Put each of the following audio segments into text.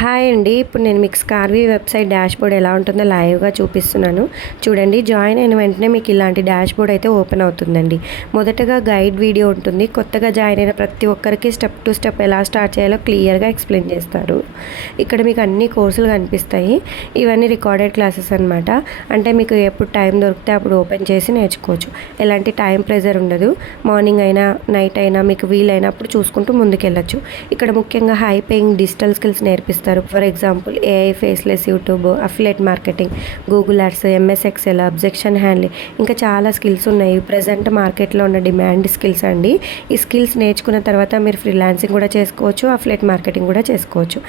Hi అండి. ఇప్పుడు నేను మీకు స్కార్వీ వెబ్సైట్ డాష్‌బోర్డ్ ఎలా ఉంటుందో లైవ్‌గా చూపిస్తున్నాను. చూడండి, జాయిన్ అయిన వెంటనే మీకు ఇలాంటి డాష్‌బోర్డ్ అయితే ఓపెన్ అవుతుందండి. మొదటగా గైడ్ వీడియో ఉంటుంది. కొత్తగా జాయిన్ అయిన ప్రతి ఒక్కరికి స్టెప్ టు స్టెప్ ఎలా స్టార్ట్ చేయాలో క్లియర్‌గా ఎక్స్‌ప్లెయిన్ చేస్తారు. ఇక్కడ మీకు అన్ని కోర్సులు కనిపిస్తాయి. ఇవన్నీ రికార్డెడ్ క్లాసెస్ అనమాట. అంటే మీకు ఎప్పుడు టైం దొరికితే అప్పుడు ఓపెన్ చేసి నేర్చుకోవచ్చు. ఎలాంటి టైం ప్రెజర్ ఉండదు. మార్నింగ్ అయినా నైట్ అయినా మీకు వీలైనప్పుడు చూసుకుంటూ ముందుకెళ్ళొచ్చు. ఇక్కడ ముఖ్యంగా హై పేయింగ్ డిజిటల్ స్కిల్స్ నేర్పిస్తారు. For example AI, faceless YouTube, affiliate marketing, Google ads, MS Excel, objection handling, ఇంకా చాలా స్కిల్స్ ఉన్నాయి. ప్రజెంట్ మార్కెట్లో ఉన్న డిమాండ్ స్కిల్స్ అండి. ఈ స్కిల్స్ నేర్చుకున్న తర్వాత మీరు ఫ్రీలాన్సింగ్ కూడా చేసుకోవచ్చు, అఫిలియేట్ మార్కెటింగ్ కూడా చేసుకోవచ్చు.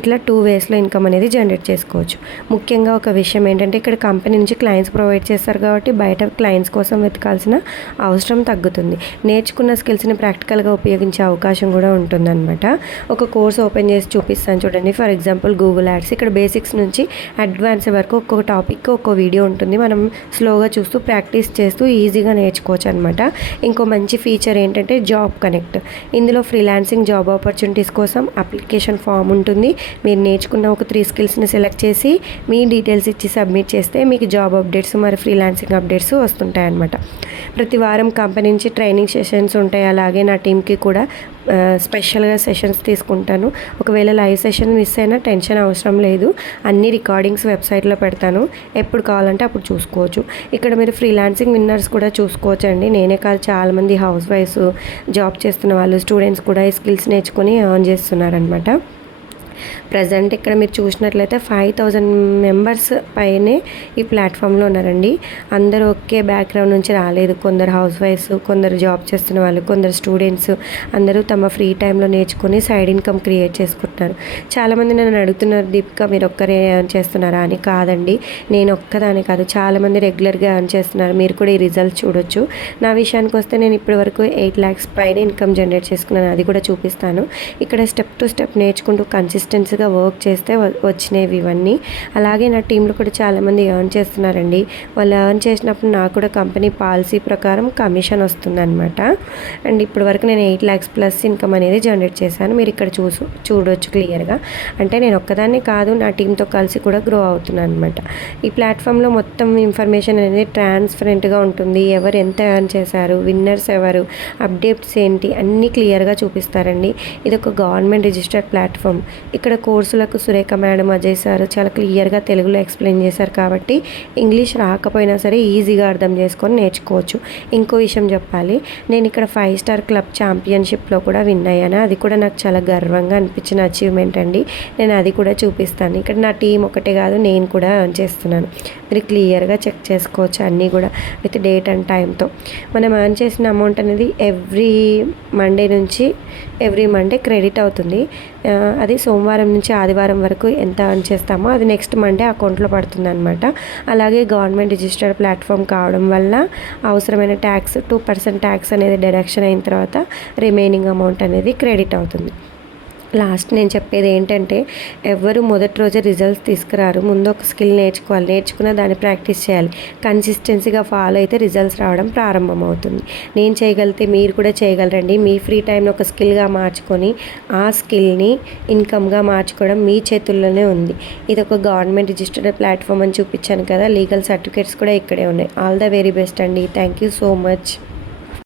ఇట్లా 2 వేస్లో ఇన్కమ్ అనేది జనరేట్ చేసుకోవచ్చు. ముఖ్యంగా ఒక విషయం ఏంటంటే, ఇక్కడ కంపెనీ నుంచి క్లయింట్స్ ప్రొవైడ్ చేస్తారు కాబట్టి బయట క్లయింట్స్ కోసం వెతకాల్సిన అవసరం తగ్గుతుంది. నేర్చుకున్న స్కిల్స్ని ప్రాక్టికల్గా ఉపయోగించే అవకాశం కూడా ఉంటుందన్నమాట. ఒక కోర్స్ ఓపెన్ చేసి చూపిస్తాను చూడండి. For example Google ads. ఇక్కడ బేసిక్స్ నుంచి అడ్వాన్స్ వరకు ఒక్కొక్క టాపిక్ ఒక్కో వీడియో ఉంటుంది. మనం స్లోగా చూస్తూ ప్రాక్టీస్ చేస్తూ ఈజీగా నేర్చుకోవచ్చు అనమాట. ఇంకో మంచి ఫీచర్ ఏంటంటే జాబ్ కనెక్ట్. ఇందులో ఫ్రీలాన్సింగ్ జాబ్ ఆపర్చునిటీస్ కోసం అప్లికేషన్ ఫామ్ ఉంటుంది. మీరు నేర్చుకున్న ఒక 3 స్కిల్స్ని సెలెక్ట్ చేసి మీ డీటెయిల్స్ ఇచ్చి సబ్మిట్ చేస్తే మీకు జాబ్ అప్డేట్స్ మరి ఫ్రీలాన్సింగ్ అప్డేట్స్ వస్తుంటాయి అన్నమాట. ప్రతి వారం కంపెనీ నుంచి ట్రైనింగ్ సెషన్స్ ఉంటాయి. అలాగే నా టీంకి కూడా స్పెషల్గా సెషన్స్ తీసుకుంటాను. ఒకవేళ లైవ్ సెషన్ మిస్ అయినా టెన్షన్ అవసరం లేదు. అన్ని రికార్డింగ్స్ వెబ్సైట్లో పెడతాను. ఎప్పుడు కావాలంటే అప్పుడు చూసుకోవచ్చు. ఇక్కడ మీరు ఫ్రీలాన్సింగ్ విన్నర్స్ కూడా చూసుకోవచ్చు అండి. నేనే కాదు, చాలామంది హౌస్ వైఫ్స్, జాబ్ చేస్తున్న వాళ్ళు, స్టూడెంట్స్ కూడా ఈ స్కిల్స్ నేర్చుకొని ఎర్న్ చేస్తున్నారనమాట. ప్రజెంట్ ఇక్కడ మీరు చూసినట్లయితే 5000 మెంబర్స్ పైనే ఈ ప్లాట్ఫామ్లో ఉన్నారండి. అందరూ ఒకే బ్యాక్గ్రౌండ్ నుంచి రాలేదు. కొందరు హౌస్ వైఫ్స్, కొందరు జాబ్ చేస్తున్న వాళ్ళు, కొందరు స్టూడెంట్స్, అందరూ తమ ఫ్రీ టైంలో నేర్చుకొని సైడ్ ఇన్కమ్ క్రియేట్ చేసుకుంటున్నారు. చాలామంది నన్ను అడుగుతున్నారు, దీపిక మీరు ఒక్కరే ఎర్న్ చేస్తున్నారా అని. కాదండి, నేను ఒక్కదానే కాదు, చాలామంది రెగ్యులర్గా ఎర్న్ చేస్తున్నారు. మీరు కూడా ఈ రిజల్ట్స్ చూడొచ్చు. నా విషయానికి వస్తే నేను ఇప్పటివరకు 8 lakhs పైన ఇన్కమ్ జనరేట్ చేసుకున్నాను. అది కూడా చూపిస్తాను. ఇక్కడ స్టెప్ టు స్టెప్ నేర్చుకుంటూ కన్సిస్టెన్సీగా వర్క్ చేస్తే వచ్చినవి ఇవన్నీ. అలాగే నా టీంలో కూడా చాలామంది ఎర్న్ చేస్తున్నారండి. వాళ్ళు ఎర్న్ చేసినప్పుడు నాకు కూడా కంపెనీ పాలసీ ప్రకారం కమిషన్ వస్తుందన్నమాట. అండ్ ఇప్పటి వరకు నేను 8 lakhs ప్లస్ ఇన్కమ్ అనేది జనరేట్ చేశాను. మీరు ఇక్కడ చూడవచ్చు క్లియర్గా. అంటే నేను ఒక్కదాన్ని కాదు, నా టీంతో కలిసి కూడా గ్రో అవుతున్నాను అనమాట. ఈ ప్లాట్ఫామ్లో మొత్తం ఇన్ఫర్మేషన్ అనేది ట్రాన్స్పరెంట్గా ఉంటుంది. ఎవరు ఎంత ఎర్న్ చేశారు, విన్నర్స్ ఎవరు, అప్డేట్స్ ఏంటి, అన్నీ క్లియర్గా చూపిస్తారండి. ఇది ఒక గవర్నమెంట్ రిజిస్టర్డ్ ప్లాట్ఫామ్. ఇక్కడ కోర్సులకు సురేఖ మేడం, అజయ్ సార్ చాలా క్లియర్గా తెలుగులో ఎక్స్ప్లెయిన్ చేశారు కాబట్టి ఇంగ్లీష్ రాకపోయినా సరే ఈజీగా అర్థం చేసుకొని నేర్చుకోవచ్చు. ఇంకో విషయం చెప్పాలి, నేను ఇక్కడ 5 స్టార్ క్లబ్ ఛాంపియన్షిప్లో కూడా విన్ అయ్యాను. అది కూడా నాకు చాలా గర్వంగా అనిపించిన అచీవ్మెంట్ అండి. నేను అది కూడా చూపిస్తాను. ఇక్కడ నా టీం ఒకటే కాదు, నేను కూడా ఎర్న్ చేస్తున్నాను. మీరు క్లియర్గా చెక్ చేసుకోవచ్చు అన్నీ కూడా విత్ డేట్ అండ్ టైంతో. మనం ఎర్న్ చేసిన అమౌంట్ అనేది ఎవ్రీ మండే క్రెడిట్ అవుతుంది. అది సోమవారం నుంచి ఆదివారం వరకు ఎంత ఎర్న్ చేస్తామో అది నెక్స్ట్ మండే అకౌంట్లో పడుతుంది అనమాట. అలాగే గవర్నమెంట్ రిజిస్టర్డ్ ప్లాట్ఫామ్ కావడం వల్ల అవసరమైన ట్యాక్స్ 2% ట్యాక్స్ అనేది డిడక్షన్ అయిన తర్వాత రిమైనింగ్ అమౌంట్ అనేది క్రెడిట్ అవుతుంది. లాస్ట్ నేను చెప్పేది ఏంటంటే, ఎవరు మొదటి రోజే రిజల్ట్స్ తీసుకురారు. ముందు ఒక స్కిల్ నేర్చుకోవాలి. నేర్చుకున్న దాన్ని ప్రాక్టీస్ చేయాలి. కన్సిస్టెన్సీగా ఫాలో అయితే రిజల్ట్స్ రావడం ప్రారంభమవుతుంది. నేను చేయగలిగితే మీరు కూడా చేయగలరండి. మీ ఫ్రీ టైంని ఒక స్కిల్గా మార్చుకొని ఆ స్కిల్ని ఇన్కమ్గా మార్చుకోవడం మీ చేతుల్లోనే ఉంది. ఇది ఒక గవర్నమెంట్ రిజిస్టర్డ్ ప్లాట్ఫామ్ అని చూపించాను కదా. లీగల్ సర్టిఫికేట్స్ కూడా ఇక్కడే ఉన్నాయి. ఆల్ ద వెరీ బెస్ట్ అండి. Thank you so much.